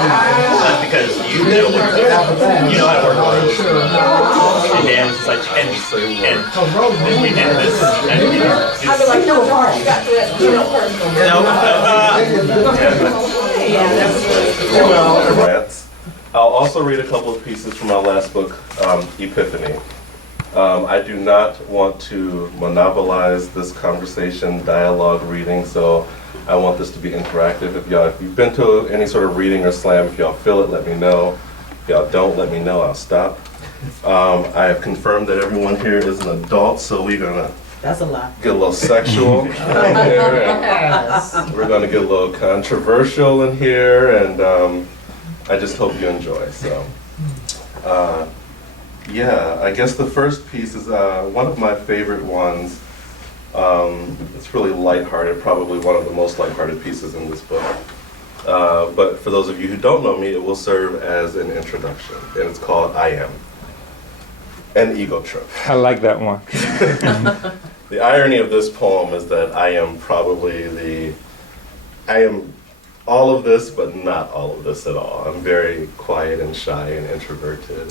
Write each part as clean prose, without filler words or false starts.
That's because you know how to work hard. And Dan's just like, and we did this. And I'd be like, no, Mark, you got to that, you know, Rants. I'll also read a couple of pieces from my last book, Epiphany. I do not want to monopolize this conversation, dialogue reading, so I want this to be interactive. If you've been to any sort of reading or slam, if y'all feel it, let me know. If y'all don't, let me know, I'll stop. I have confirmed that everyone here is an adult, so we're gonna that's a lot. get a little sexual in here, and we're gonna get a little controversial in here, and I just hope you enjoy. So, yeah, I guess the first piece is one of my favorite ones. It's really lighthearted, probably one of the most lighthearted pieces in this book. But for those of you who don't know me, it will serve as an introduction, and it's called I Am. An ego trip. I like that one. The irony of this poem is that I am all of this, but not all of this at all. I'm very quiet and shy and introverted.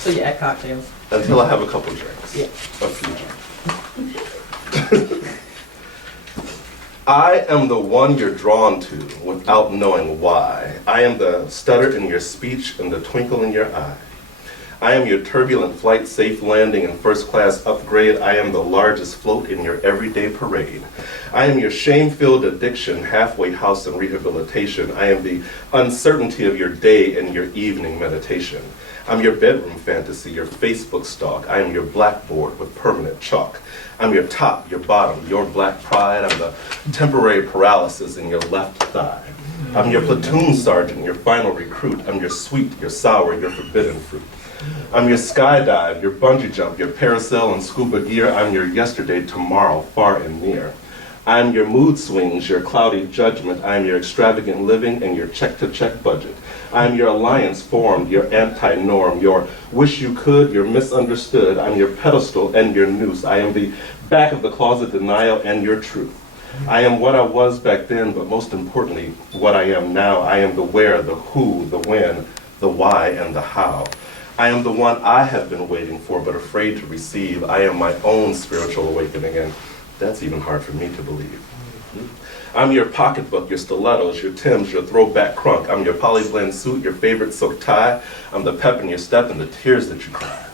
So you add cocktails? Until I have a couple drinks. Yeah. A few drinks. I am the one you're drawn to without knowing why. I am the stutter in your speech and the twinkle in your eye. I am your turbulent flight, safe landing, and first-class upgrade. I am the largest float in your everyday parade. I am your shame-filled addiction, halfway house and rehabilitation. I am the uncertainty of your day and your evening meditation. I'm your bedroom fantasy, your Facebook stalk. I am your blackboard with permanent chalk. I'm your top, your bottom, your black pride. I'm the temporary paralysis in your left thigh. I'm your platoon sergeant, your final recruit. I'm your sweet, your sour, your forbidden fruit. I'm your skydive, your bungee jump, your parasail and scuba gear. I'm your yesterday, tomorrow, far and near. I'm your mood swings, your cloudy judgment. I'm your extravagant living and your check-to-check budget. I'm your alliance formed, your anti-norm, your wish you could, your misunderstood. I'm your pedestal and your noose. I am the back of the closet denial and your truth. I am what I was back then, but most importantly, what I am now. I am the where, the who, the when, the why, and the how. I am the one I have been waiting for but afraid to receive. I am my own spiritual awakening, and that's even hard for me to believe. I'm your pocketbook, your stilettos, your Timbs, your throwback crunk. I'm your polyblend suit, your favorite silk tie. I'm the pep in your step and the tears that you cry.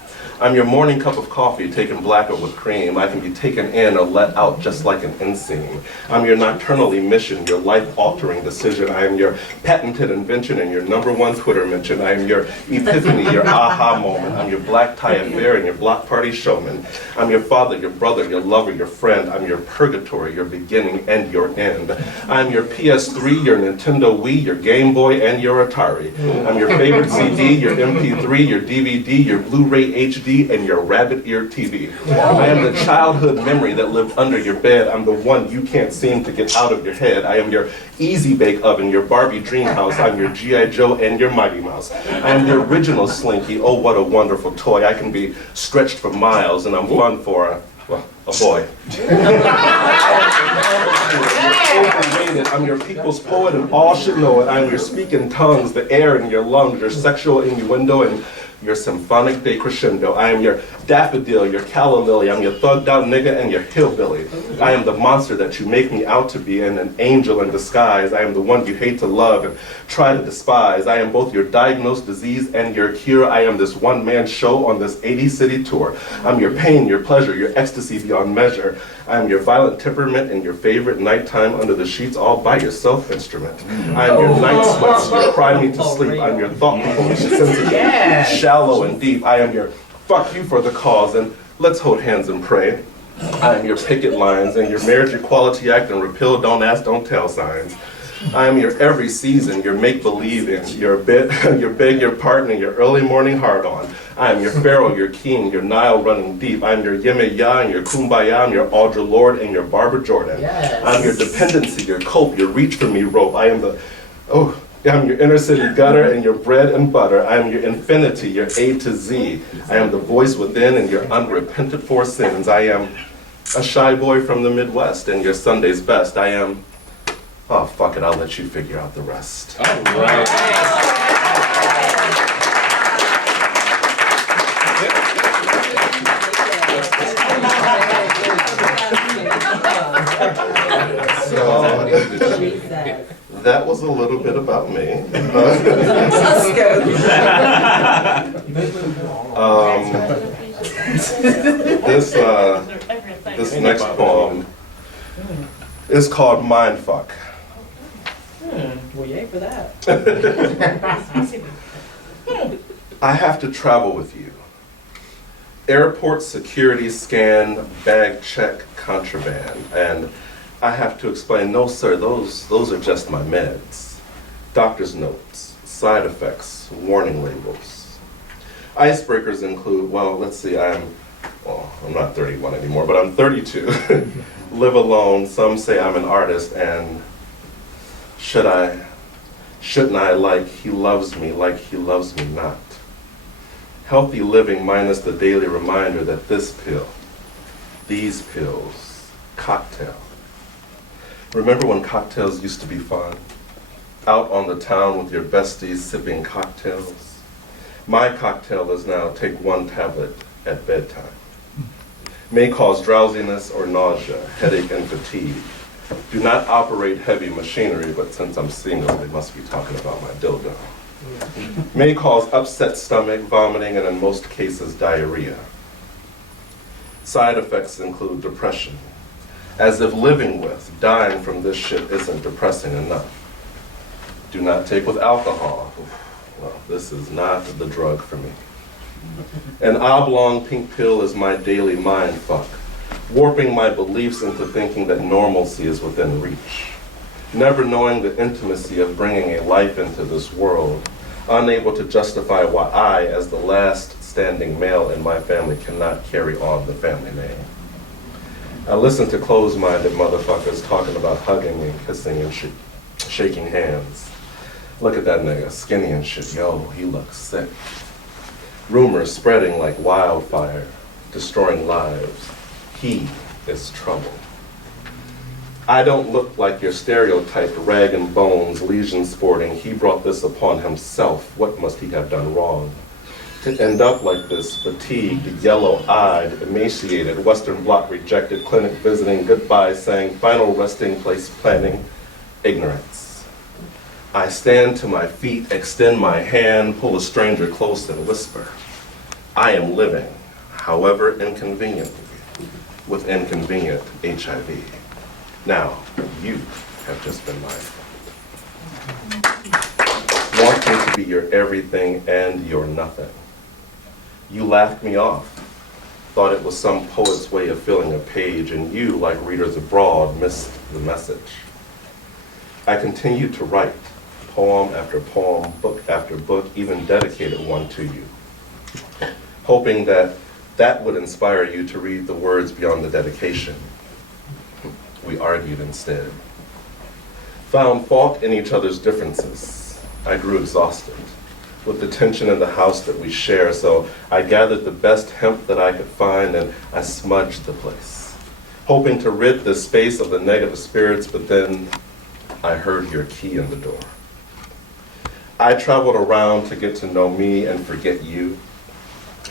I'm your morning cup of coffee, taken black or with cream. I can be taken in or let out just like an inseam. I'm your nocturnal emission, your life-altering decision. I am your patented invention and your #1 Twitter mention. I am your epiphany, your aha moment. I'm your black tie affair and your block party showman. I'm your father, your brother, your lover, your friend. I'm your purgatory, your beginning and your end. I'm your PS3, your Nintendo Wii, your Game Boy, and your Atari. I'm your favorite CD, your MP3, your DVD, your Blu-ray HD, and your rabbit ear TV. I am the childhood memory that lived under your bed. I'm the one you can't seem to get out of your head. I am your easy bake oven, your Barbie dream house. I'm your G.I. Joe and your Mighty Mouse. I am the original Slinky. Oh, what a wonderful toy. I can be stretched for miles, and I'm fun for a boy. I'm your people's poet, and all should know it. I'm your speaking tongues, the air in your lungs, your sexual innuendo, and your symphonic decrescendo. I am your daffodil, your calla lily. I'm your thugged out nigga and your hillbilly. I am the monster that you make me out to be, and an angel in disguise. I am the one you hate to love and try to despise. I am both your diagnosed disease and your cure. I am this one-man show on this 80-city tour. I'm your pain, your pleasure, your ecstasy beyond measure. I am your violent temperament and your favorite nighttime under the sheets all by yourself instrument. I am your night sweats, your cry me to sleep. I'm your thought-provoking, sensitive, shallow and deep. I am your fuck you for the cause and let's hold hands and pray. I am your picket lines and your Marriage Equality Act and repeal don't ask, don't tell signs. I am your every season, your make-believing, your beg your pardon, and your early morning hard-on. I am your Pharaoh, your king, your Nile running deep. I am your Yemaya and your Kumbaya. I'm your Audra Lorde and your Barbara Jordan. Yes. I'm your dependency, your cope, your reach for me rope. I'm your inner city gutter and your bread and butter. I am your infinity, your A to Z. I am the voice within and your unrepented for sins. I am a shy boy from the Midwest and your Sunday's best. I am Oh, fuck it, I'll let you figure out the rest. All right. So, Jesus. that was a little bit about me. This next poem is called Mindfuck. Well, yay for that. I have to travel with you. Airport security scan, bag check, contraband. And I have to explain, no sir, those are just my meds. Doctor's notes, side effects, warning labels. Icebreakers include, well, let's see, I'm not 31 anymore, but I'm 32. Live alone, some say I'm an artist, and shouldn't I like he loves me not? Healthy living minus the daily reminder that this pill, these pills, cocktail. Remember when cocktails used to be fun? Out on the town with your besties sipping cocktails? My cocktail is now take one tablet at bedtime. May cause drowsiness or nausea, headache and fatigue. Do not operate heavy machinery, but since I'm single, they must be talking about my dildo. May cause upset stomach, vomiting, and in most cases, diarrhea. Side effects include depression, as if living with, dying from this shit isn't depressing enough. Do not take with alcohol. Well, this is not the drug for me. An oblong pink pill is my daily mind fuck, warping my beliefs into thinking that normalcy is within reach. Never knowing the intimacy of bringing a life into this world, unable to justify why I, as the last standing male in my family, cannot carry on the family name. I listen to closed-minded motherfuckers talking about hugging and kissing and shaking hands. Look at that nigga, skinny and shit. Yo, he looks sick. Rumors spreading like wildfire, destroying lives. He is trouble. I don't look like your stereotyped rag and bones, lesion sporting. He brought this upon himself. What must he have done wrong? To end up like this, fatigued, yellow-eyed, emaciated, Western Bloc rejected, clinic visiting, goodbye saying, final resting place planning, ignorance. I stand to my feet, extend my hand, pull a stranger close and whisper, I am living, however inconvenient, with inconvenient HIV. Now, you have just been my friend. Wanting to be your everything and your nothing. You laughed me off, thought it was some poet's way of filling a page, and you, like readers abroad, missed the message. I continued to write, poem after poem, book after book, even dedicated one to you, hoping that that would inspire you to read the words beyond the dedication. We argued instead. Found fault in each other's differences. I grew exhausted with the tension in the house that we share, so I gathered the best hemp that I could find and I smudged the place, hoping to rid the space of the negative spirits, but then I heard your key in the door. I traveled around to get to know me and forget you,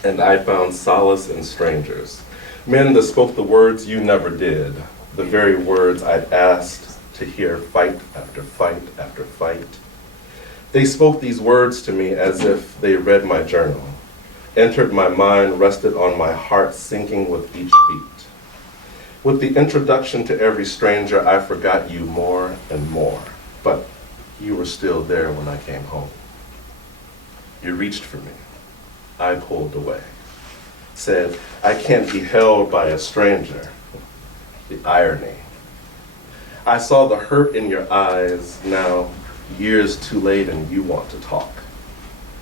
and I found solace in strangers, men that spoke the words you never did, the very words I'd asked to hear fight after fight after fight. They spoke these words to me as if they read my journal, entered my mind, rested on my heart, sinking with each beat. With the introduction to every stranger, I forgot you more and more, but you were still there when I came home. You reached for me. I pulled away, said, I can't be held by a stranger. The irony. I saw the hurt in your eyes, now years too late and you want to talk.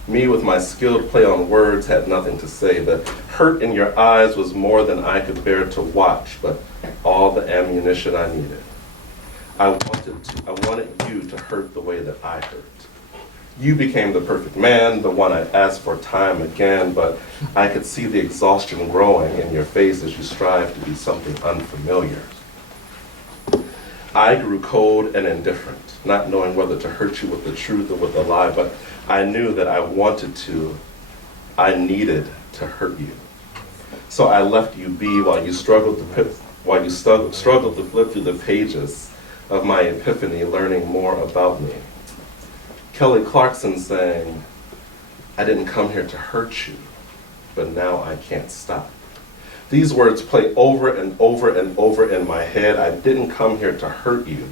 Me with my skilled play on words had nothing to say. The hurt in your eyes was more than I could bear to watch, but all the ammunition I needed. I wanted you to hurt the way that I hurt. You became the perfect man, the one I asked for time again, but I could see the exhaustion growing in your face as you strive to be something unfamiliar. I grew cold and indifferent, not knowing whether to hurt you with the truth or with a lie, but I knew that I needed to hurt you. So I left you be while you struggled to flip through the pages of my epiphany, learning more about me. Kelly Clarkson sang, I didn't come here to hurt you, but now I can't stop. These words play over and over and over in my head. I didn't come here to hurt you,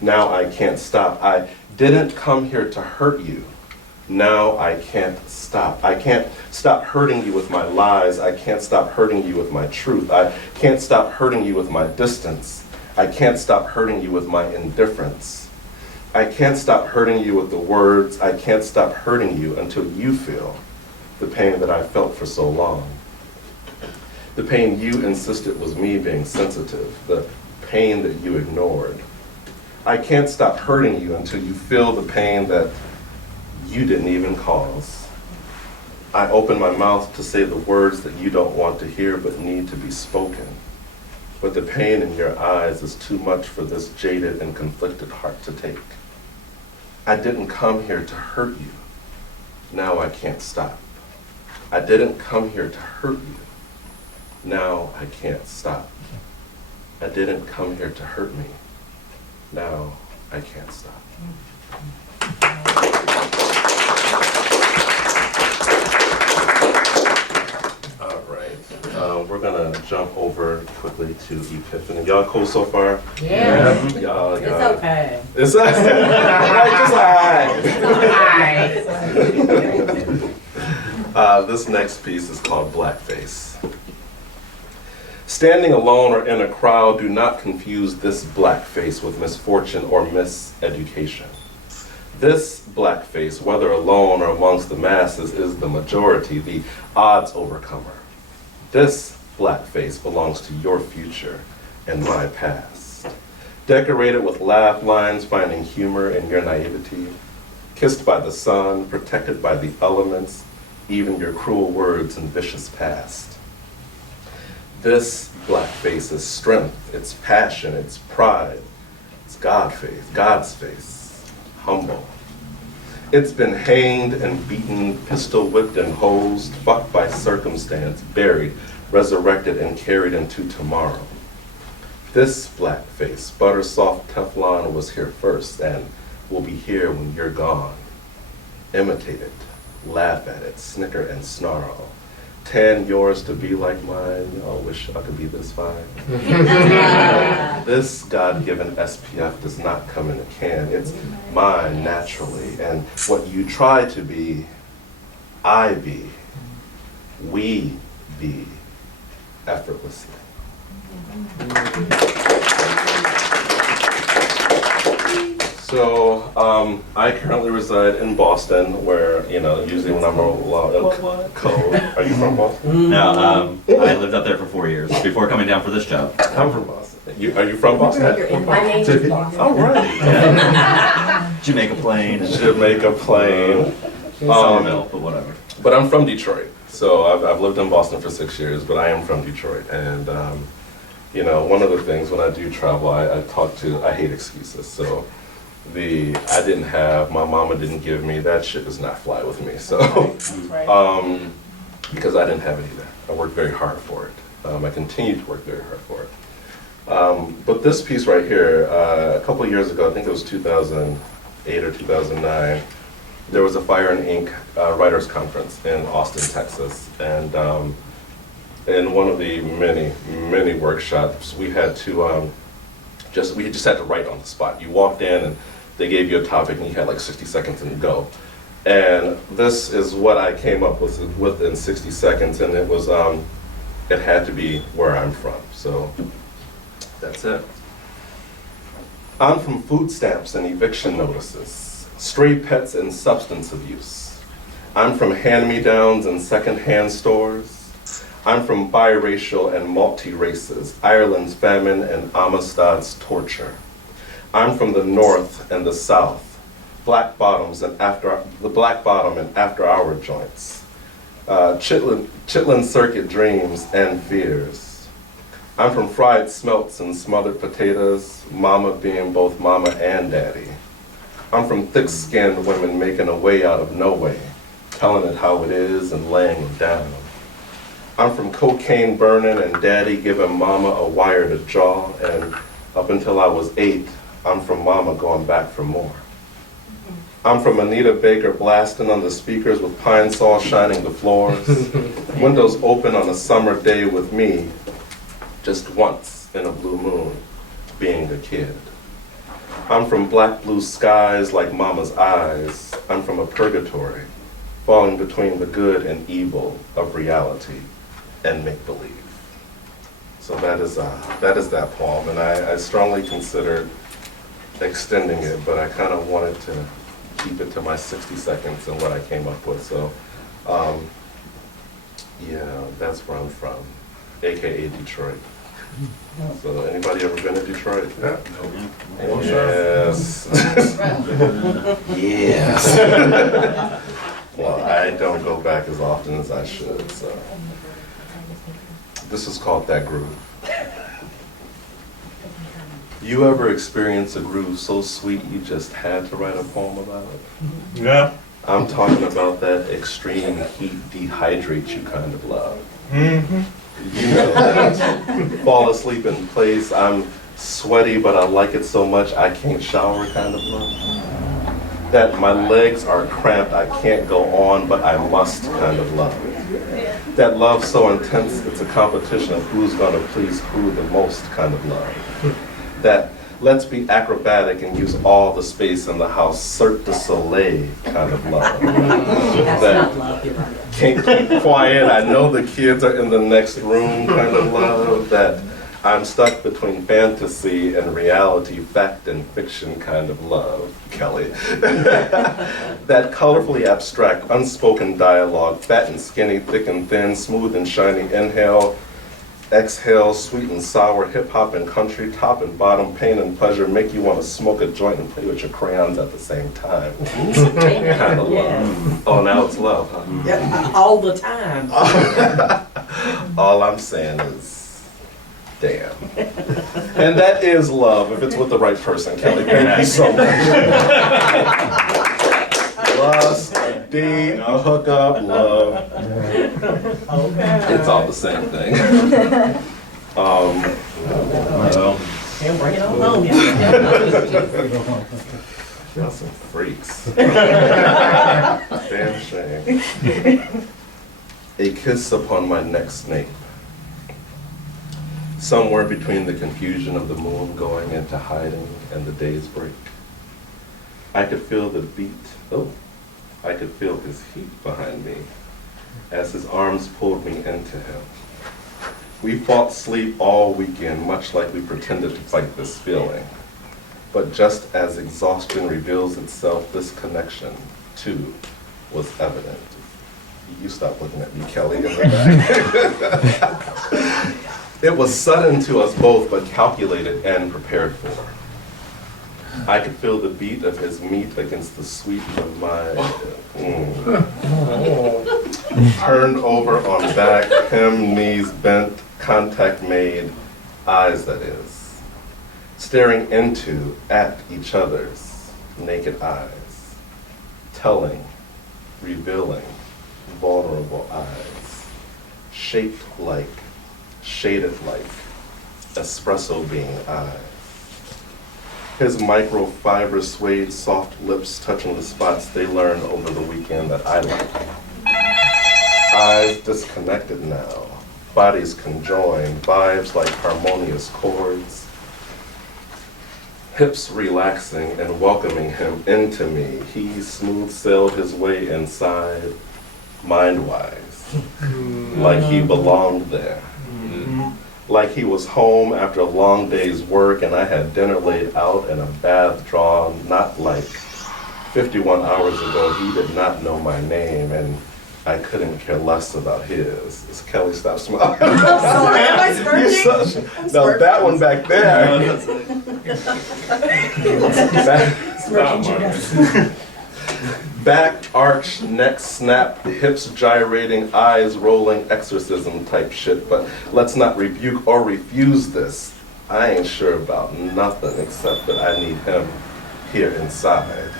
now I can't stop. I didn't come here to hurt you, now I can't stop. I can't stop hurting you with my lies. I can't stop hurting you with my truth. I can't stop hurting you with my distance. I can't stop hurting you with my indifference. I can't stop hurting you with the words. I can't stop hurting you until you feel the pain that I felt for so long. The pain you insisted was me being sensitive. The pain that you ignored. I can't stop hurting you until you feel the pain that you didn't even cause. I open my mouth to say the words that you don't want to hear but need to be spoken. But the pain in your eyes is too much for this jaded and conflicted heart to take. I didn't come here to hurt you. Now I can't stop. I didn't come here to hurt you. Now I can't stop. I didn't come here to hurt me. Now I can't stop. All right, we're gonna jump over quickly to Epiphany. Y'all cool so far? Yeah. Y'all, It's okay. It's this next piece is called Blackface. Standing alone or in a crowd, do not confuse this blackface with misfortune or miseducation. This blackface, whether alone or amongst the masses, is the majority, the odds overcomer. This blackface belongs to your future and my past. Decorated with laugh lines, finding humor in your naivety, kissed by the sun, protected by the elements, even your cruel words and vicious past. This blackface is strength, it's passion, it's pride, it's God's face, humble. It's been hanged and beaten, pistol whipped and hosed, fucked by circumstance, buried, resurrected and carried into tomorrow. This blackface, butter soft Teflon, was here first and will be here when you're gone. Imitate it, laugh at it, snicker and snarl. Tan yours to be like mine. I wish I could be this fine. This God-given SPF does not come in a can. It's mine naturally. And what you try to be, I be, we be effortlessly. So I currently reside in Boston, where usually when I'm cold. Are you from Boston? No, I lived up there for 4 years before coming down for this job. I'm from Boston. Are you from Boston? My name is Boston. All right. Yeah. Jamaica Plain. And Jamaica Plain. Somerville, but whatever. But I'm from Detroit, so I've lived in Boston for 6 years, but I am from Detroit, and one of the things when I do travel, I hate excuses, so. My mama didn't give me, that shit does not fly with me, so, because I didn't have it either. I worked very hard for it. I continue to work very hard for it. But this piece right here, a couple of years ago, I think it was 2008 or 2009, there was a Fire and Ink Writers Conference in Austin, Texas, and in one of the many workshops, we had to, we just had to write on the spot. You walked in and they gave you a topic and you had like 60 seconds and go. And this is what I came up with within 60 seconds, and it was, it had to be where I'm from. So that's it. I'm from food stamps and eviction notices, stray pets and substance abuse. I'm from hand-me-downs and second-hand stores. I'm from biracial and multi-races, Ireland's famine and Amistad's torture. I'm from the North and the South, black bottoms and the black bottom and after-hour joints, Chitlin circuit dreams and fears, I'm from fried smelts and smothered potatoes, mama being both mama and daddy. I'm from thick-skinned women making a way out of no way, telling it how it is and laying it down. I'm from cocaine burning and daddy giving mama a wire to jaw, and up until I was 8, I'm from mama going back for more. I'm from Anita Baker blasting on the speakers with pine saw shining the floors, windows open on a summer day with me, just once in a blue moon, being a kid. I'm from black blue skies like mama's eyes. I'm from a purgatory, falling between the good and evil of reality and make-believe. So that is that poem, and I strongly considered extending it, but I kind of wanted to keep it to my 60 seconds and what I came up with. So, yeah, that's where I'm from, AKA Detroit. So, anybody ever been to Detroit? Yeah. Yes. Yes. Well, I don't go back as often as I should, so. This is called That Groove. You ever experience a groove so sweet you just had to write a poem about it? Yeah. I'm talking about that extreme heat dehydrates you kind of love. Mm-hmm. You know, fall asleep in place, I'm sweaty but I like it so much I can't shower kind of love. That my legs are cramped, I can't go on but I must kind of love. That love so intense it's a competition of who's gonna please who the most kind of love. That let's be acrobatic and use all the space in the house, Cirque du Soleil kind of love. That's That not love, you're right. can't keep quiet, I know the kids are in the next room kind of love. That I'm stuck between fantasy and reality, fact and fiction kind of love, Kelly. That colorfully abstract, unspoken dialogue, fat and skinny, thick and thin, smooth and shiny, inhale, exhale, sweet and sour, hip-hop and country, top and bottom, pain and pleasure, make you want to smoke a joint and play with your crayons at the same time. Kind of love. Oh, now it's love, huh? Yeah, all the time. All I'm saying is, damn. And that is love, if it's with the right person, Kelly. Thank you so much. Lust, a date, a hookup, love. Okay. It's all the same thing. Well, And bring it on home. Y'all some freaks. Damn shame. A kiss upon my next nape. Somewhere between the confusion of the moon going into hiding and the day's break. I could feel the beat, I could feel his heat behind me as his arms pulled me into him. We fought sleep all weekend, much like we pretended to fight this feeling. But just as exhaustion reveals itself, this connection, too, was evident. You stop looking at me, Kelly, in the back. It was sudden to us both, but calculated and prepared for. I could feel the beat of his meat against the sweet of my turned over on back, him, knees bent, contact made, eyes that is, staring into, at each other's naked eyes, telling, revealing, vulnerable eyes, shaped like, shaded like, espresso being eyes. His microfiber suede soft lips touching the spots they learned over the weekend that I like. Eyes disconnected now, bodies conjoined, vibes like harmonious chords. Hips relaxing and welcoming him into me. He smooth sailed his way inside, mind-wise, like he belonged there. Like he was home after a long day's work and I had dinner laid out and a bath drawn, not like 51 hours ago he did not know my name and I couldn't care less about his. Is Kelly, stop smiling. I'm sorry, am I smirking? No, that one back there. Back arched, neck snapped, hips gyrating, eyes rolling, exorcism type shit. But let's not rebuke or refuse this. I ain't sure about nothing except that I need him here inside.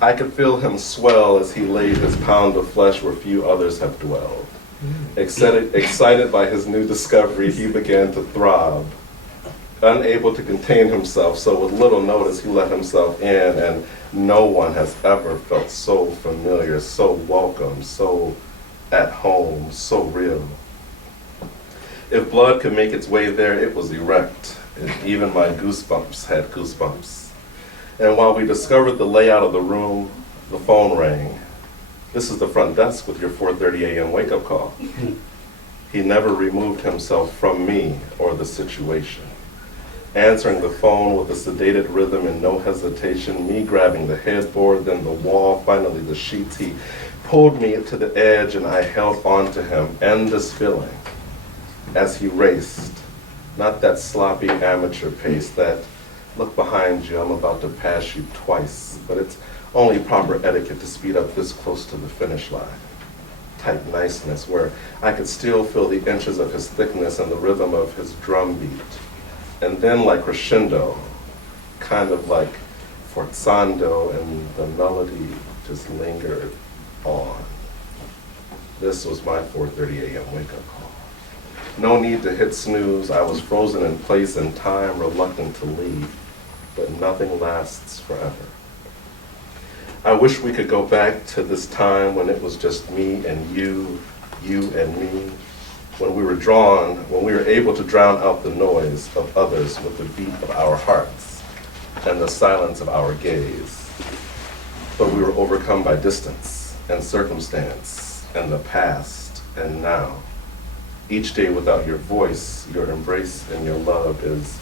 I could feel him swell as he laid his pound of flesh where few others have dwelled. Excited by his new discovery, he began to throb. Unable to contain himself, so with little notice he let himself in, and no one has ever felt so familiar, so welcome, so at home, so real. If blood could make its way there, it was erect, and even my goosebumps had goosebumps. And while we discovered the layout of the room, the phone rang. This is the front desk with your 4:30 a.m. wake-up call. He never removed himself from me or the situation. Answering the phone with a sedated rhythm and no hesitation, me grabbing the headboard, then the wall, finally the sheets. He pulled me to the edge and I held on to him, and this feeling as he raced, not that sloppy amateur pace that, look behind you, I'm about to pass you twice, but it's only proper etiquette to speed up this close to the finish line. Tight niceness where I could still feel the inches of his thickness and the rhythm of his drum beat. And then like crescendo, kind of like forzando, and the melody just lingered on. This was my 4:30 a.m. wake-up call. No need to hit snooze. I was frozen in place and time, reluctant to leave, but nothing lasts forever. I wish we could go back to this time when it was just me and you and me, when we were able to drown out the noise of others with the beat of our hearts and the silence of our gaze. But we were overcome by distance and circumstance and the past and now. Each day without your voice, your embrace, and your love is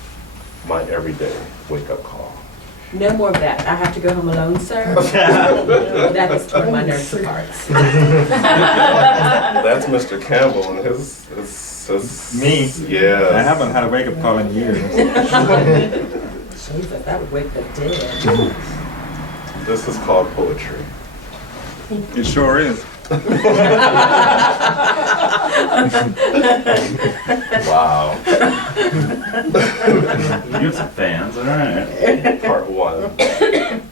my everyday wake-up call. No more of that. I have to go home alone, sir. That has torn my nerves apart. That's Mr. Campbell and his Me? Yeah. I haven't had a wake-up call in years. Jesus, that would wake the dead. This is called poetry. It sure is. Wow. You have some fans, all right. Part 1.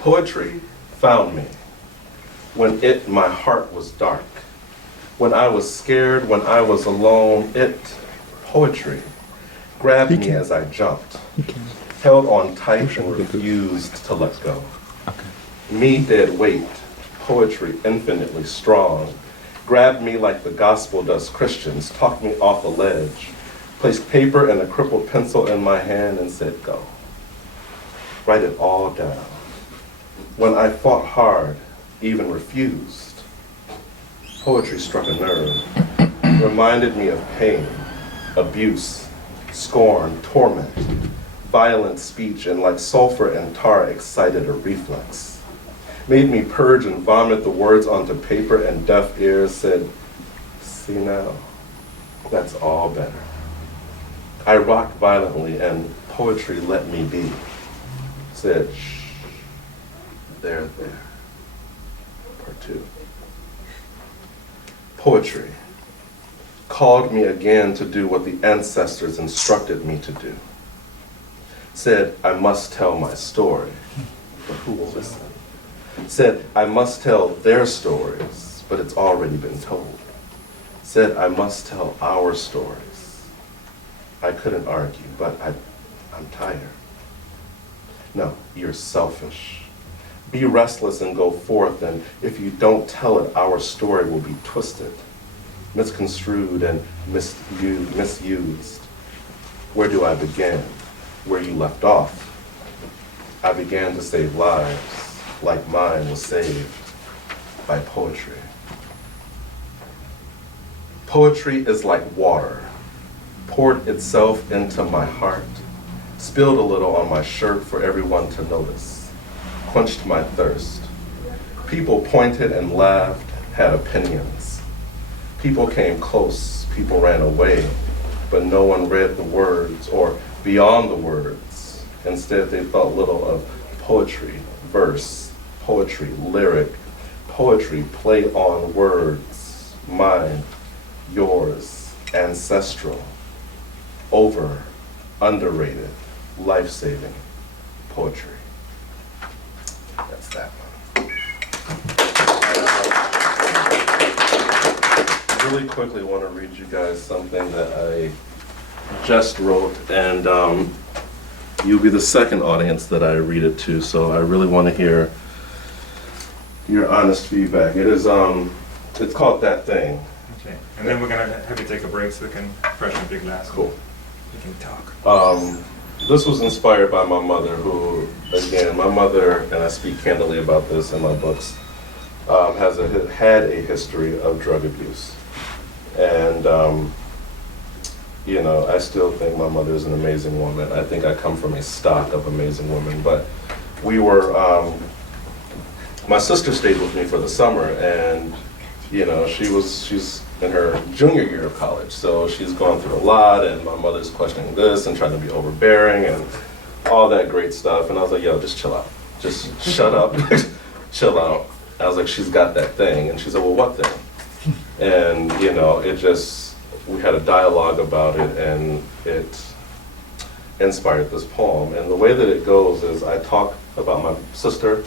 Poetry found me when my heart was dark. When I was scared, when I was alone, poetry, grabbed me as I jumped, held on tight and refused to let go. Me dead weight, poetry infinitely strong, grabbed me like the gospel does Christians, talked me off a ledge, placed paper and a crippled pencil in my hand and said, go. Write it all down. When I fought hard, even refused, poetry struck a nerve, reminded me of pain, abuse, scorn, torment, violent speech, and like sulfur and tar excited a reflex. Made me purge and vomit the words onto paper, and deaf ears said, see now, that's all better. I rocked violently and poetry let me be. Said, shh, there. Part 2. Poetry called me again to do what the ancestors instructed me to do. Said, I must tell my story, but who will listen? Said, I must tell their stories, but it's already been told. Said, I must tell our stories. I couldn't argue, but I'm tired. No, you're selfish. Be restless and go forth, and if you don't tell it, our story will be twisted, misconstrued, and misused. Where do I begin? Where you left off. I began to save lives, like mine was saved by poetry. Poetry is like water, poured itself into my heart, spilled a little on my shirt for everyone to notice, quenched my thirst. People pointed and laughed, had opinions. People came close, people ran away, but no one read the words or beyond the words. Instead, they thought little of poetry, verse, poetry, lyric, poetry, play on words, mine, yours, ancestral, over, underrated, life-saving poetry. That's that one. I really quickly want to read you guys something that I just wrote, and you'll be the second audience that I read it to, so I really want to hear your honest feedback. It is, it's called That Thing. Okay. And then we're gonna have you take a break so we can freshen up your glass. Cool. We can talk. This was inspired by my mother, who, again, my mother, and I speak candidly about this in my books, had a history of drug abuse. And, you know, I still think my mother is an amazing woman. I think I come from a stock of amazing women. But we were, my sister stayed with me for the summer, and, you know, she's in her junior year of college, so she's gone through a lot, and my mother's questioning this and trying to be overbearing and all that great stuff. And I was like, yo, just chill out. Just shut up, chill out. I was like, she's got that thing. And she said, well, what thing? And, you know, we had a dialogue about it, and it inspired this poem. And the way that it goes is I talk about my sister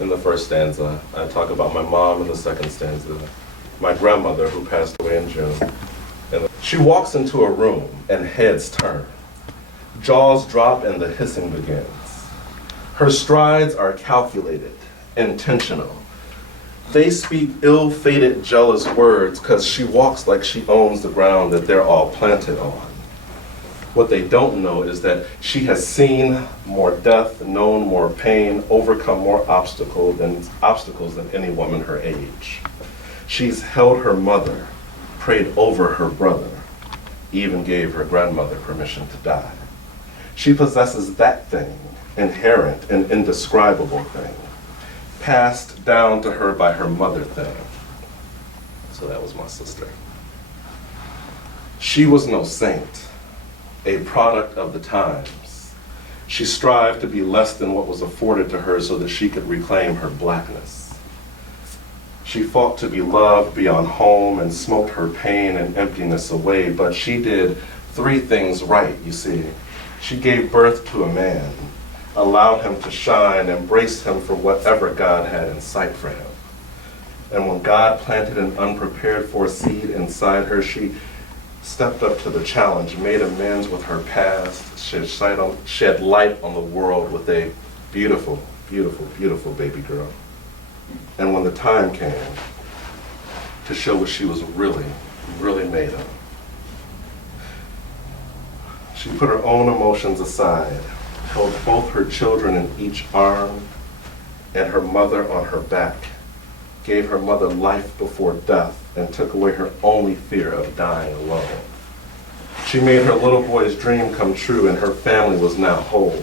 in the first stanza. I talk about my mom in the second stanza. My grandmother, who passed away in June. And she walks into a room and heads turn. Jaws drop and the hissing begins. Her strides are calculated, intentional. They speak ill-fated, jealous words because she walks like she owns the ground that they're all planted on. What they don't know is that she has seen more death, known more pain, overcome more obstacles than any woman her age. She's held her mother, prayed over her brother, even gave her grandmother permission to die. She possesses that thing, inherent and indescribable thing, passed down to her by her mother thing. So that was my sister. She was no saint, a product of the times. She strived to be less than what was afforded to her so that she could reclaim her blackness. She fought to be loved beyond home and smoked her pain and emptiness away, but she did three things right, you see. She gave birth to a man, allowed him to shine, embraced him for whatever God had in sight for him. And when God planted an unprepared for seed inside her, she stepped up to the challenge, made amends with her past, shed light on the world with a beautiful, beautiful, beautiful baby girl. And when the time came to show what she was really, really made of, she put her own emotions aside, held both her children in each arm and her mother on her back, gave her mother life before death, and took away her only fear of dying alone. She made her little boy's dream come true, and her family was now whole.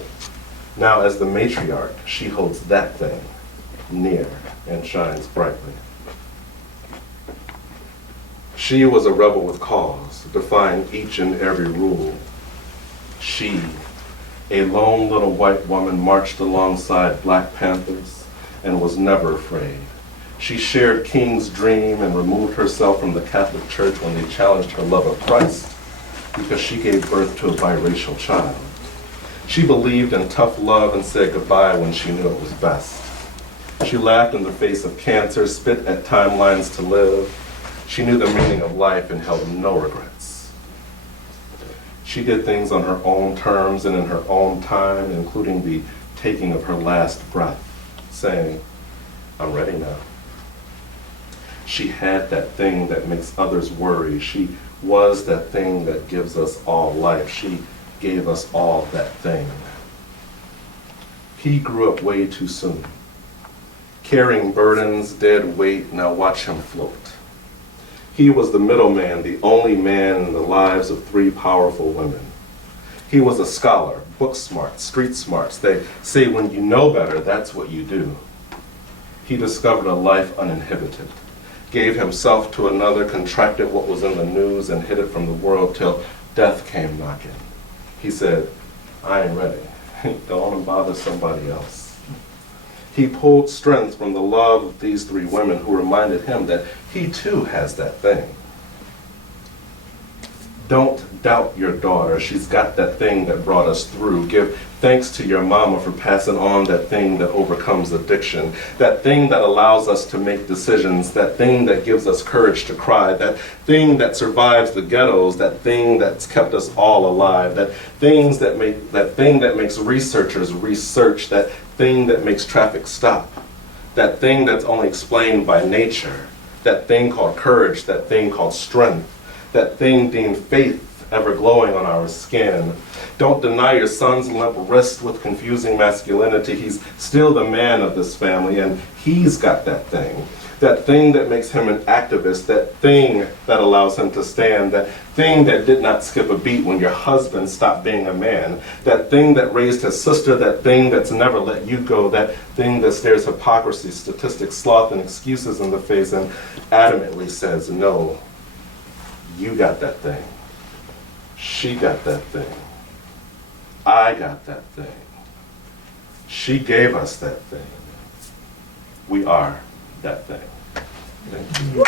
Now, as the matriarch, she holds that thing near and shines brightly. She was a rebel with cause, defying each and every rule. She, a lone little white woman, marched alongside Black Panthers and was never afraid. She shared King's dream and removed herself from the Catholic Church when they challenged her love of Christ because she gave birth to a biracial child. She believed in tough love and said goodbye when she knew it was best. She laughed in the face of cancer, spit at timelines to live. She knew the meaning of life and held no regrets. She did things on her own terms and in her own time, including the taking of her last breath, saying, I'm ready now. She had that thing that makes others worry. She was that thing that gives us all life. She gave us all that thing. He grew up way too soon. Carrying burdens, dead weight, now watch him float. He was the middleman, the only man in the lives of three powerful women. He was a scholar, book smart, street smarts. They say when you know better, that's what you do. He discovered a life uninhibited, gave himself to another, contracted what was in the news and hid it from the world till death came knocking. He said, I ain't ready. Go on and bother somebody else. He pulled strength from the love of these three women who reminded him that he too has that thing. Don't doubt your daughter. She's got that thing that brought us through. Give thanks to your mama for passing on that thing that overcomes addiction, that thing that allows us to make decisions, that thing that gives us courage to cry, that thing that survives the ghettos, that thing that's kept us all alive, that thing that makes researchers research, that thing that makes traffic stop, that thing that's only explained by nature, that thing called courage, that thing called strength, that thing deemed faith ever glowing on our skin. Don't deny your son's limp wrist with confusing masculinity. He's still the man of this family, and he's got that thing that makes him an activist, that thing that allows him to stand, that thing that did not skip a beat when your husband stopped being a man, that thing that raised his sister, that thing that's never let you go, that thing that stares hypocrisy, statistics, sloth, and excuses in the face and adamantly says no. You got that thing. She got that thing. I got that thing. She gave us that thing. We are that thing. Thank you.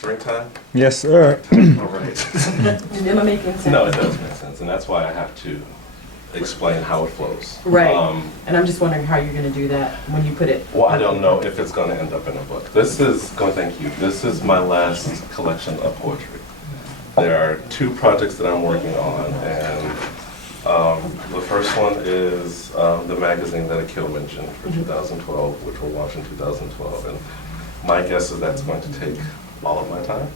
Drink time? Yes, sir. All right. Am I making sense? No, it does make sense, and that's why I have to explain how it flows. Right. And I'm just wondering how you're going to do that when you put it. Well, I don't know if it's going to end up in a book. Thank you. This is my last collection of poetry. There are two projects that I'm working on, and the first one is the magazine that Akil mentioned for 2012, which will launch in 2012. And my guess is that's going to take all of my time.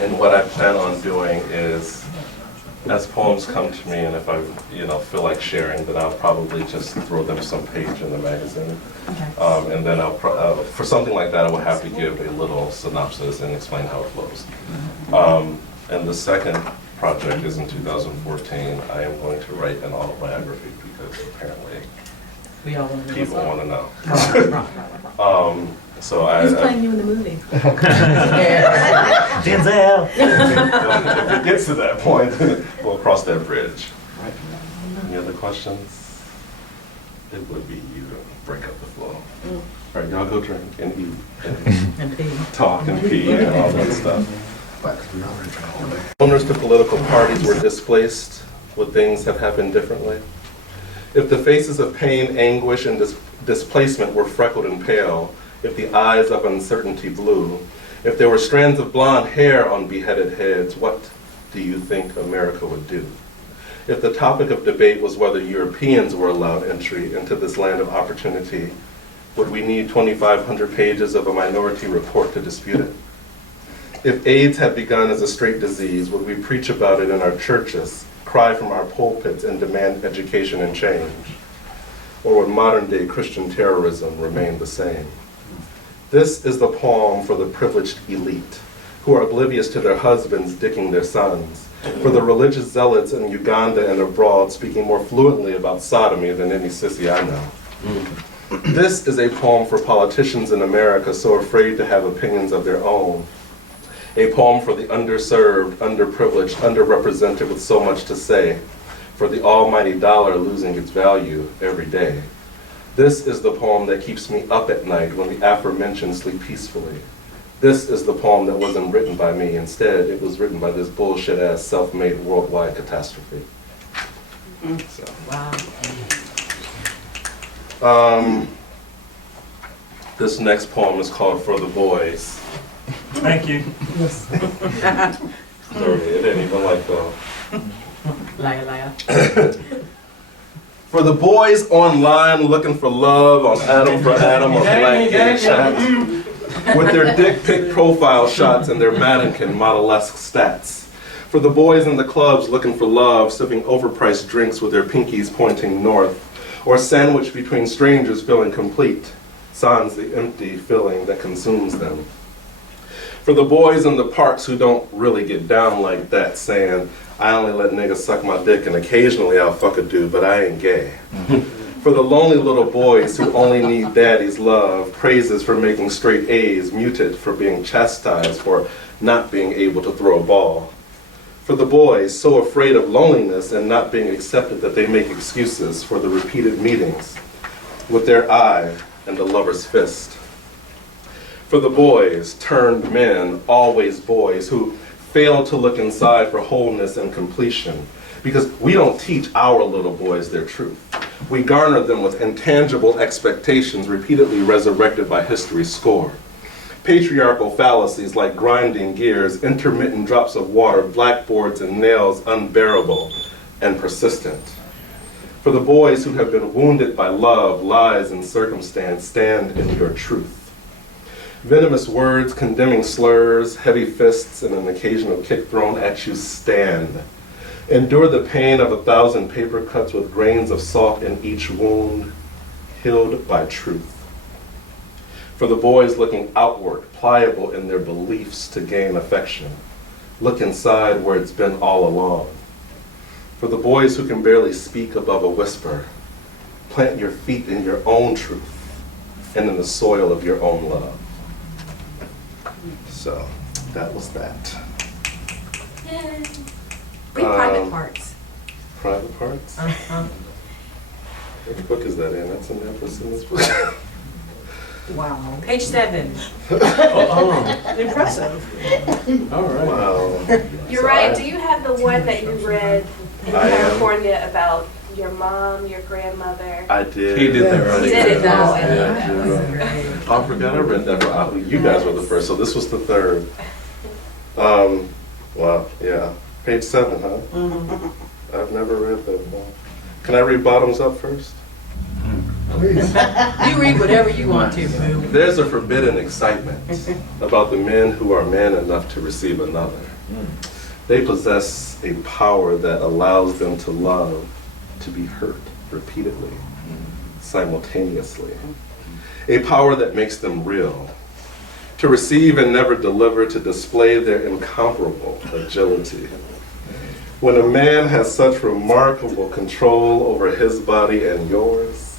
And what I plan on doing is, as poems come to me, and if I feel like sharing, then I'll probably just throw them some page in the magazine. Okay. And then for something like that, I will have to give a little synopsis and explain how it flows. And the second project is in 2014. I am going to write an autobiography because apparently We all want to know. people want to know. Right. So Who's playing you in the movie? Denzel. if it gets to that point, we'll cross that bridge. Any other questions? It would be you to break up the flow. All right, y'all go drink and eat And pee. talk and pee and all that stuff. Owners to political parties were displaced. Would things have happened differently? If the faces of pain, anguish, and displacement were freckled and pale, if the eyes of uncertainty blue, if there were strands of blonde hair on beheaded heads, what do you think America would do? If the topic of debate was whether Europeans were allowed entry into this land of opportunity, would we need 2,500 pages of a minority report to dispute it? If AIDS had begun as a straight disease, would we preach about it in our churches, cry from our pulpits, and demand education and change? Or would modern-day Christian terrorism remain the same? This is the poem for the privileged elite, who are oblivious to their husbands dicking their sons, for the religious zealots in Uganda and abroad speaking more fluently about sodomy than any sissy I know. This is a poem for politicians in America so afraid to have opinions of their own. A poem for the underserved, underprivileged, underrepresented with so much to say, for the almighty dollar losing its value every day. This is the poem that keeps me up at night when the aforementioned sleep peacefully. This is the poem that wasn't written by me. Instead, it was written by this bullshit-ass self-made worldwide catastrophe. So. Wow. This next poem is called For the Boys. Thank you. Sorry, it ain't even like though. Liar, liar. For the boys online looking for love on Adam for Adam or Black Gay Chat, with their dick pic profile shots and their mannequin model-esque stats. For the boys in the clubs looking for love, sipping overpriced drinks with their pinkies pointing north, or sandwiched between strangers feeling complete, sans the empty feeling that consumes them. For the boys in the parks who don't really get down like that, saying, I only let niggas suck my dick and occasionally I'll fuck a dude, but I ain't gay. For the lonely little boys who only need daddy's love, praises for making straight A's, muted for being chastised for not being able to throw a ball. For the boys so afraid of loneliness and not being accepted that they make excuses for the repeated meetings with their eye and the lover's fist. For the boys turned men, always boys, who fail to look inside for wholeness and completion, because we don't teach our little boys their truth. We garner them with intangible expectations repeatedly resurrected by history's score. Patriarchal fallacies like grinding gears, intermittent drops of water, blackboards and nails unbearable and persistent. For the boys who have been wounded by love, lies, and circumstance, stand in your truth. Venomous words, condemning slurs, heavy fists, and an occasional kick thrown at you, stand. Endure the pain of 1,000 paper cuts with grains of salt in each wound, healed by truth. For the boys looking outward, pliable in their beliefs to gain affection, look inside where it's been all along. For the boys who can barely speak above a whisper, plant your feet in your own truth and in the soil of your own love. So, that was that. Yay. Read private parts. Private parts? Uh-huh. Which book is that in? That's in this book. Wow. Page 7. Impressive. All right. Wow. Uriah, do you have the one that you read in I am. California about your mom, your grandmother? I did. He did that right. He did it though. Yeah, That I was did. great. I forgot I read that. You guys were the first, so this was the third. Wow, yeah. Page 7, huh? I've never read that one. Can I read bottoms up first? You read whatever you want to, boo. There's a forbidden excitement about the men who are man enough to receive another. They possess a power that allows them to love, to be hurt repeatedly, simultaneously. A power that makes them real, to receive and never deliver, to display their incomparable agility. When a man has such remarkable control over his body and yours,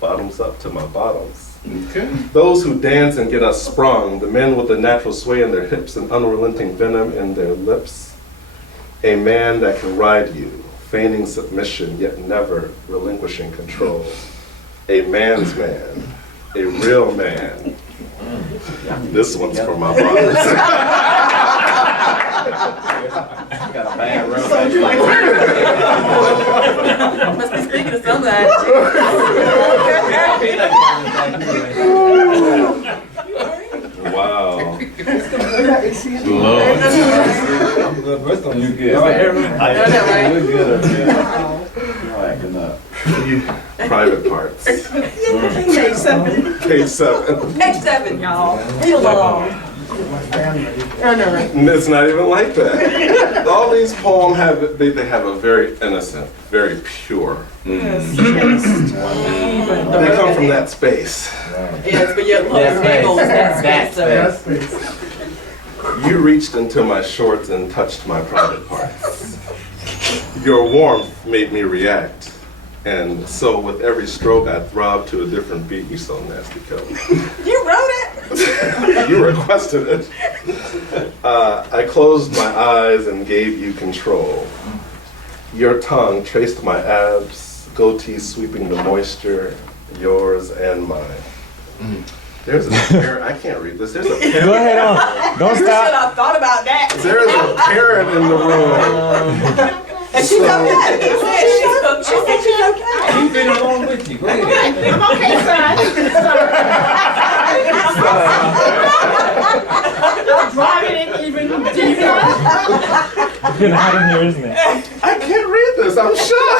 bottoms up to my bottoms. Okay. Those who dance and get us sprung, the men with the natural sway in their hips and unrelenting venom in their lips. A man that can ride you, feigning submission yet never relinquishing control. A man's man, a real man. This one's for my brothers. Got a bad road. Must be speaking to somebody. Wow. Lord. You good? You're good. You're acting up. Private parts. Page 7. Page 7. Page 7, y'all. Read along. I know, right? It's not even like that. All these poems have, they have a very innocent, very pure. They come from that space. Yes, but yet love angles that space. You reached into my shorts and touched my private parts. Your warmth made me react. And so with every stroke, I throbbed to a different beat. You so nasty, Kelly. You wrote it? You requested it. I closed my eyes and gave you control. Your tongue traced my abs, goatee sweeping the moisture, yours and mine. There's a parrot. I can't read this. There's a parrot. Go ahead on. Don't You should stop. have thought about that. There's a parrot in the room. And she's okay. She said she's okay. He's been along with you. Go ahead. I'm okay, son. Driving it even deeper. It's getting hot in here, isn't it? I can't read this. I'm shy.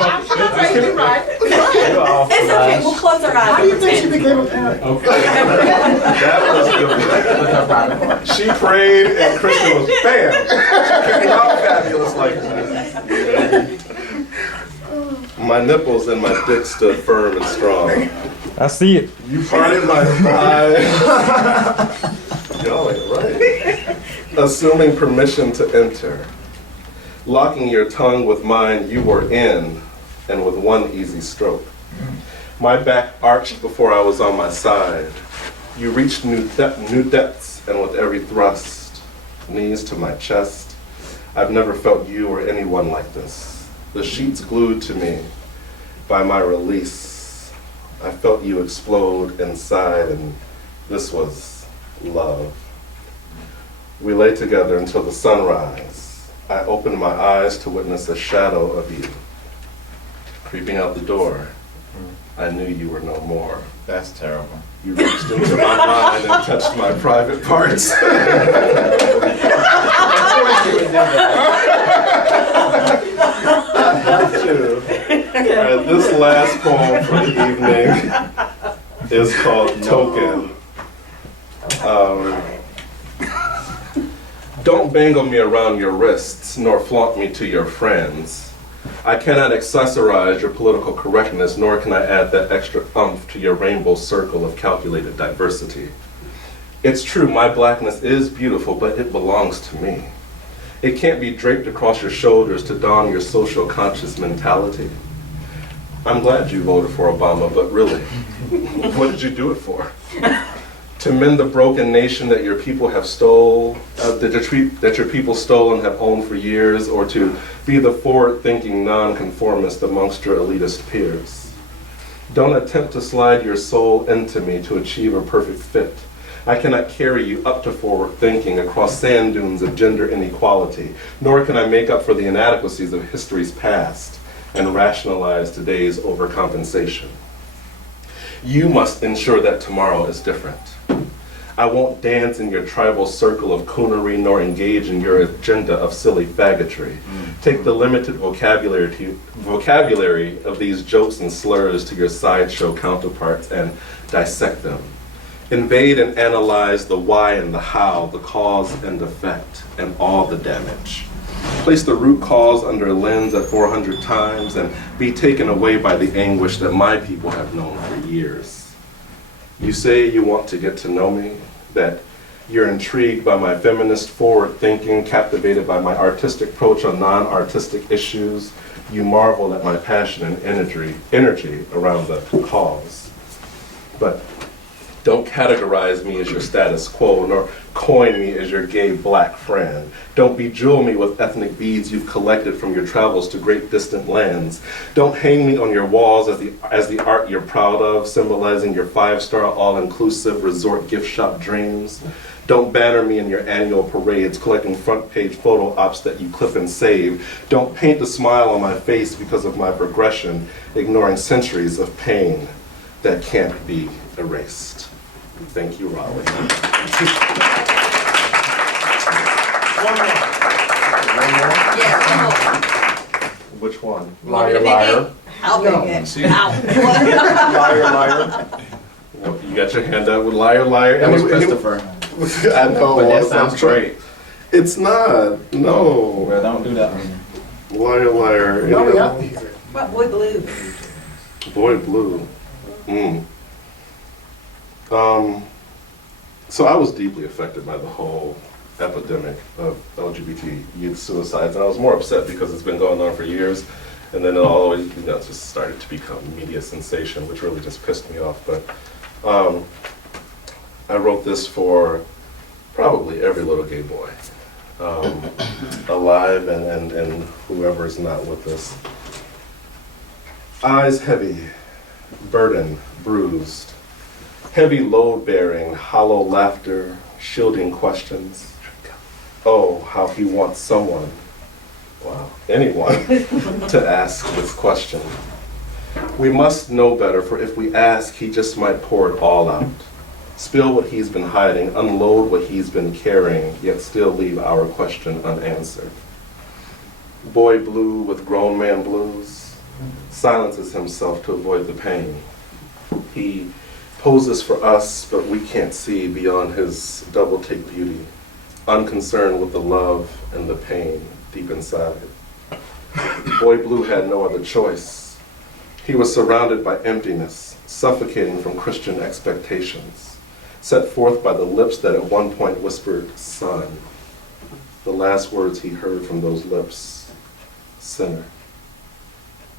I'm sure you're right. It's okay. We'll close our eyes. How do you think she became a parent? That was good. She prayed and Kristen was bam. She came out fabulous like that. My nipples and my dick stood firm and strong. I see it. You parted my thighs. Y'all ain't right. Assuming permission to enter. Locking your tongue with mine, you were in, and with one easy stroke. My back arched before I was on my side. You reached new depths, and with every thrust, knees to my chest, I've never felt you or anyone like this. The sheets glued to me by my release. I felt you explode inside, and this was love. We lay together until the sunrise. I opened my eyes to witness a shadow of you. Creeping out the door, I knew you were no more. That's terrible. You reached into my mind and touched my private parts. This last poem for the evening is called Token. Don't bangle me around your wrists, nor flaunt me to your friends. I cannot accessorize your political correctness, nor can I add that extra oomph to your rainbow circle of calculated diversity. It's true, my blackness is beautiful, but it belongs to me. It can't be draped across your shoulders to don your social conscious mentality. I'm glad you voted for Obama, but really, what did you do it for? To mend the broken nation that your people have that your people stole and have owned for years, or to be the forward-thinking nonconformist amongst your elitist peers? Don't attempt to slide your soul into me to achieve a perfect fit. I cannot carry you up to forward thinking across sand dunes of gender inequality, nor can I make up for the inadequacies of history's past and rationalize today's overcompensation. You must ensure that tomorrow is different. I won't dance in your tribal circle of coonery nor engage in your agenda of silly faggotry. Take the limited vocabulary of these jokes and slurs to your sideshow counterparts and dissect them. Invade and analyze the why and the how, the cause and effect, and all the damage. Place the root cause under a lens at 400 times and be taken away by the anguish that my people have known for years. You say you want to get to know me, that you're intrigued by my feminist forward thinking, captivated by my artistic approach on non-artistic issues. You marvel at my passion and energy around the cause. But don't categorize me as your status quo, nor coin me as your gay black friend. Don't bejewel me with ethnic beads you've collected from your travels to great distant lands. Don't hang me on your walls as the art you're proud of, symbolizing your 5-star all-inclusive resort gift shop dreams. Don't banner me in your annual parades, collecting front-page photo ops that you clip and save. Don't paint a smile on my face because of my progression, ignoring centuries of pain that can't be erased. Thank you, Raleigh. Which one? Liar, liar. How big it? Liar, liar. Well, you got your hand up with liar, liar. That was Anyway, Christopher. I know. But that I'm sounds trying- great. It's not. No. Well, don't do that. Liar, liar. No, you we know. have these. What boy blue? Boy Blue. So I was deeply affected by the whole epidemic of LGBT youth suicides, and I was more upset because it's been going on for years, and then it always, just started to become media sensation, which really just pissed me off. But I wrote this for probably every little gay boy alive and whoever is not with us. Eyes heavy, burden bruised, heavy load-bearing, hollow laughter, shielding questions. Oh, how he wants someone, anyone, to ask this question. We must know better, for if we ask, he just might pour it all out. Spill what he's been hiding, unload what he's been carrying, yet still leave our question unanswered. Boy Blue with grown man blues silences himself to avoid the pain. He poses for us, but we can't see beyond his double-take beauty, unconcerned with the love and the pain deep inside. Boy Blue had no other choice. He was surrounded by emptiness, suffocating from Christian expectations, set forth by the lips that at one point whispered, "Son." The last words he heard from those lips, "Sinner."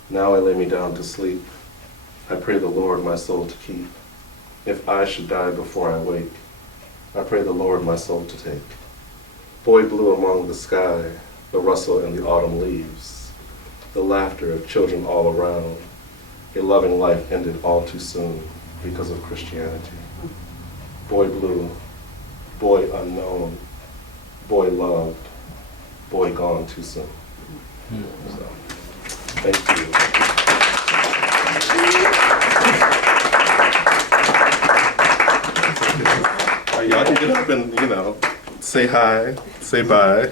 Now I lay me down to sleep. I pray the Lord my soul to keep. If I should die before I wake, I pray the Lord my soul to take. Boy Blue among the sky, the rustle in the autumn leaves, the laughter of children all around. A loving life ended all too soon because of Christianity. Boy blue, boy unknown, boy loved, boy gone too soon. So, thank you. Y'all can get up and, say hi, say bye.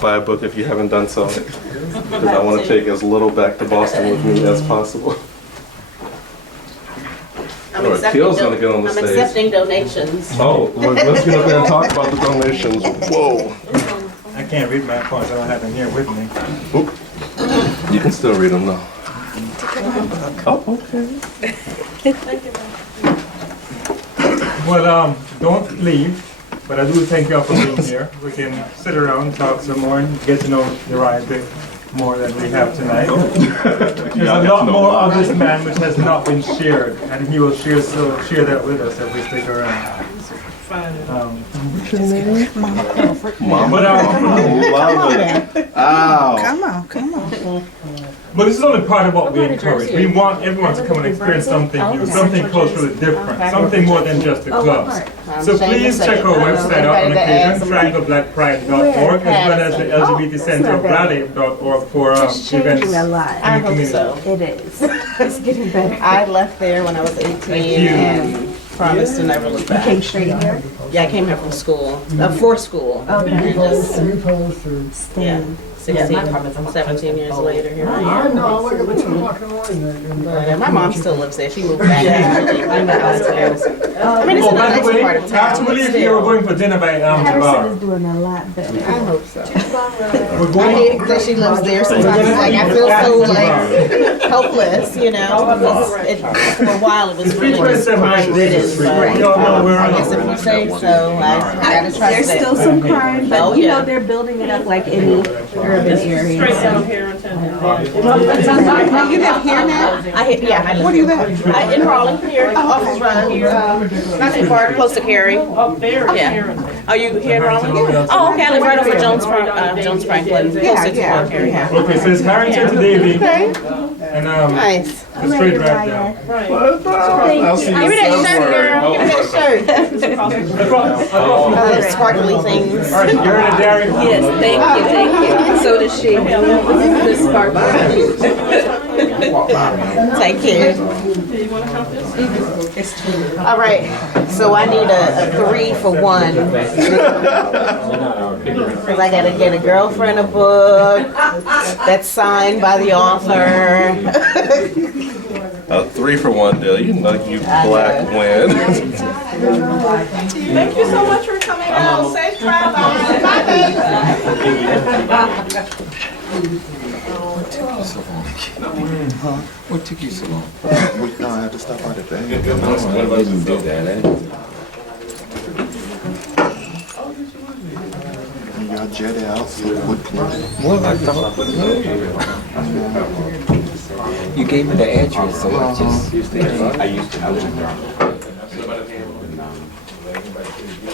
Buy a book if you haven't done so, because I want to take as little back to Boston with me as possible. I'm Akil's gonna get on the stage. accepting donations. Oh, well, let's get up there and talk about the donations. Whoa. I can't read my points. I don't have them here with me. Oop. You can still read them though. Oh, okay. Well, don't leave, but I do thank you all for being here. We can sit around, talk some more, and get to know Uriah a bit more than we have tonight. There's a lot more of this man which has not been shared, and he will share that with us if we stick around. Come on. But this is only part of what we encourage. We want everyone to come and experience something new, something culturally different, something more than just the clubs. So please check our website out on occasion, triangleblackpride.org, as well as the LGBT Center of Raleigh.org for events in the community. It is. It's getting better. I left there when I was 18 and promised to never look back. Came straight here. Yeah, I came here from school, for school. Okay. Yeah, 17 years later, here I am. But my mom still lives there. She moved back. I mean, it's a Oh, by the nice way, part of town. after we leave here, we're going for dinner by the Harrison bar. is doing a lot better. I hope so. We're I going. hate that she lives there. Sometimes like, I feel so helpless, because for a while it was really just crime ridden. But Y'all know where I I guess if am. you say so, I gotta trust There's it. still some crime, but Oh, you yeah. know they're building it up like any urban area. You live here now? I live. Where do you live? In Raleigh, here, off of not too far, close to Cary. Up there, yeah. Are you here in Raleigh? Oh, okay, I live right off of Jones Franklin, close to Cary. Okay, so it's Harrington to Davie. And Nice. the straight drive down. I'll see you Give me that shirt, girl. Give me that shirt. Those sparkly things. All right, you're in a dairy. Yes, thank you. So does she. This spark. Take care. All right, so I need a 3 for 1. Because I gotta get a girlfriend a book that's signed by the author. A 3 for 1 deal. You black win. Thank you so much for coming out. Safe travels. Bye, What took you so long? I had to stop by the bank. I didn't do that, Y'all jetted out with clothes. Well, I thought you gave me the address, so I just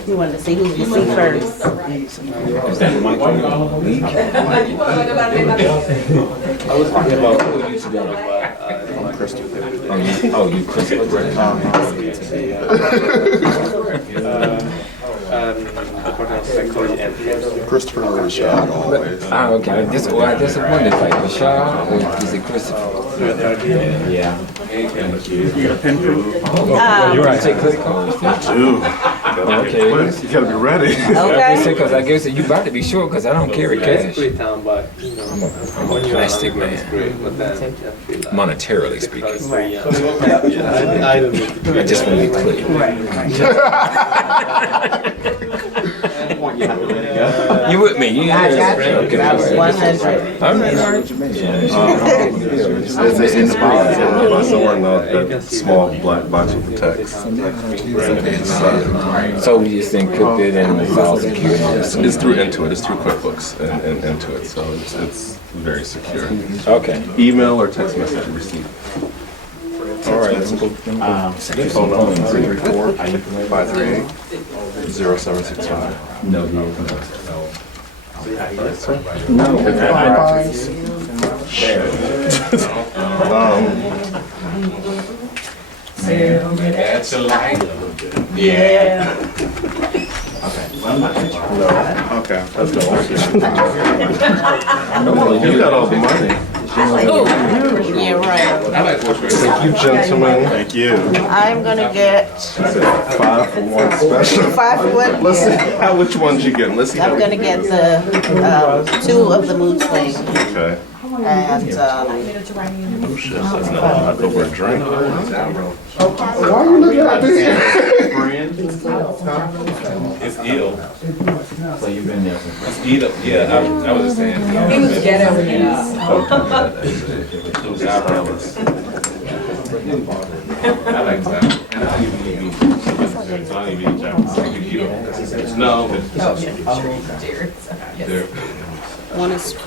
You wanted to see who you see first. Is that Michael Leak? I was talking about 2 years ago. Christopher. Oh, you Christopher? Christopher or Rashad always. Okay. I just wondered, like Rashad or is it Christopher? Yeah. Thank you. You got a pen for me? You're right. Take credit cards. Dude. Okay. You gotta be ready. Okay. Because I guess you about to be sure because I don't carry cash. Town, but I'm a plastic man, monetarily speaking. I don't need to I just want to be clear. You with me? You I got you. Okay. I was 100. All right. It's inspired somewhere in that small black box with the text. So we just encrypted and it's all secure. It's through Intuit. It's through QuickBooks and Intuit, so it's very secure. Okay. Email or text message receipt. All right. Phone number 334-538-0765. No. That's a light. Yeah. Okay, let's go. You got all the money. Yeah, right. Thank you, gentlemen. Thank you. I'm gonna get 5 for 1 special. 5 for what? Let's see which ones you getting. Let's see. I'm gonna get the 2 of the mood swings. Okay. And Oh shit, that's not knock over a drink. Why are you looking at me? It's ill. So you've been there since. It's ill. Yeah, I was just saying. He was ghetto when he Those eyebrows. I like that. And I don't even eat meat. I don't even eat chocolate. I can eat them. No, but one is 2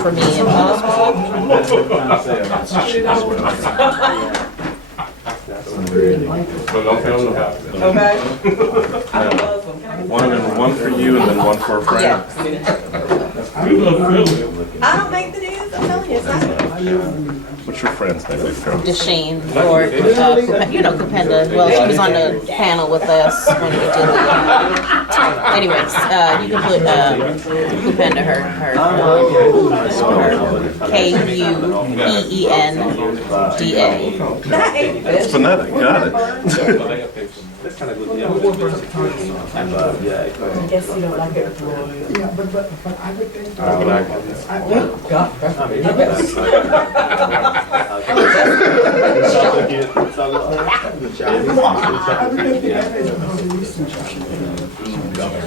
for me and Okay. One for you and then one for a friend. I don't think that is. I'm telling you, it's not. What's your friend's name? Deshane, or, you know, Kupenda. Well, she was on the panel with us when we did the, anyways, you can put Kupenda, her Kuenda. It's phonetic, got it. That's kind of good. Yeah. I guess you don't like it. I like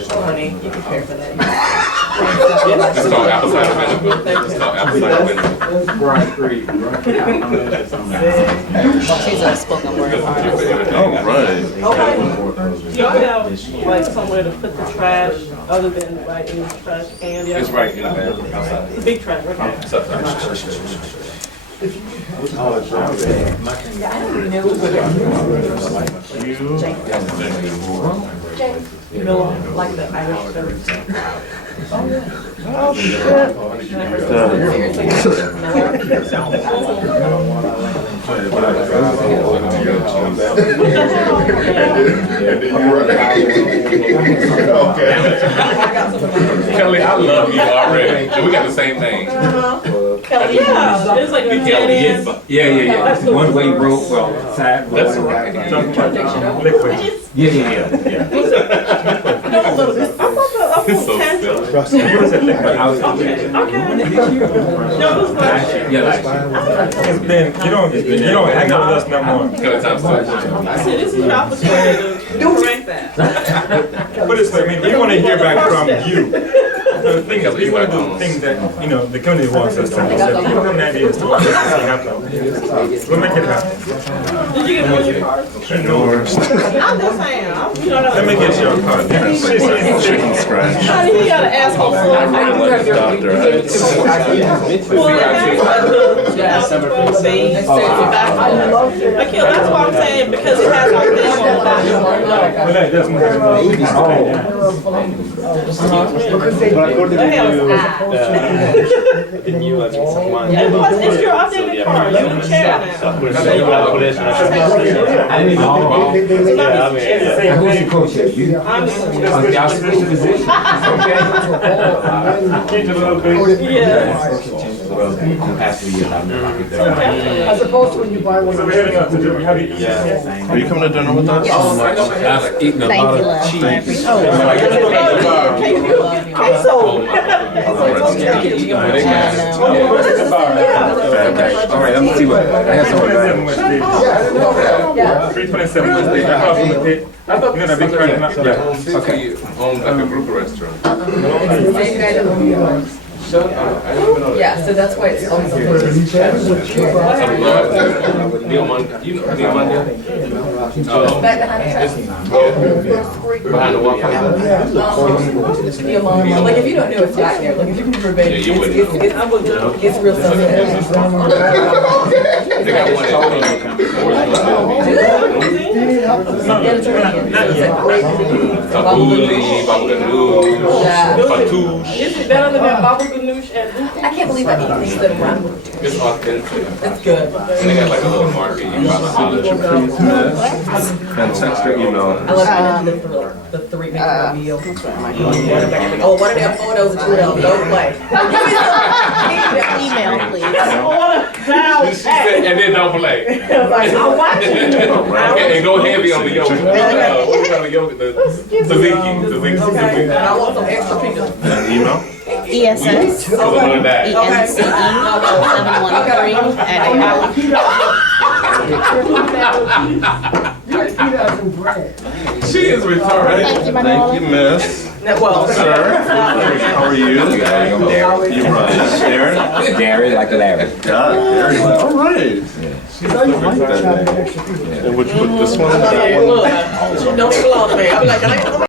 Honey, you can pay for that. it's called apple cider vinegar. It's called apple cider vinegar. She's a spoken word artist. All right. Do y'all have like somewhere to put the trash other than right in the trash can? It's right in there outside. The big trash, right? It's up there. Yeah, I don't even know you know, like the Irish service. Oh Kelly, I love you already. And we got the same name. Kelly, yeah, it's like a dead end. Yeah. One way rope, well, side. That's right. Liquid. Yeah. No, a little bit. I'm It's so silly. You was at liquid. okay. No, it's like, It's been, you don't hang out with us no more. Kelly, time to I said, this is your opportunity to correct that. But it's, I mean, we want to hear back from you. The thing is, we want to do things that, you know, the community wants us to do. So if you have an idea as to what this is happening, we'll make it happen. Did you get one of your cards? Yours. I'm just saying, Let me get your card. Chicken scratch. Honey, he got an asshole full of Doctor. Akil, that's what I'm saying, because it has our thing on the back. Well, that doesn't But according to the new one. And plus, it's your updated card, you're the chair now. Who's your coach here? You? I'm the Y'all switch positions? Change a little bit. Yeah. Well, I'm happy you have me. As opposed to when you buy one. So we're heading out to dinner. Have you eaten yet? Are you coming to dinner with us? I've eaten a lot of cheese. All right, let me see what, I have some Yeah. 327 was the across from the pit. I thought you're gonna be turning up. Yeah. Okay. Owned like a group restaurant. Yeah, so that's why it's always I love Neil Monday. You know Neil Monday? back behind the trash. Behind the wall. Like if you don't know it's back there, like if you remember baby, Yeah, you wouldn't it's real sensitive. They got one Is it better than that baba ganoush and I can't believe I eat things that are wrong. It's authentic. It's good. And they got like a little market. You buy the Fantastic email. I love the three making a meal. Oh, one of them photos and two of them, don't play. Email, please. She said, and then don't play. Like, I'll watch it. And go heavy on the yolk. What kind of yolk? The tzatziki. Okay, and I want some extra peanuts. Email? ESS, ENCE 713 She is retarded. Thank you, my Thank darling. you, miss. Well, Sir, how are you? You run. Darren? Gary like Larry. God, Darren. All right. And would you put this one? don't belong to me. I'm like,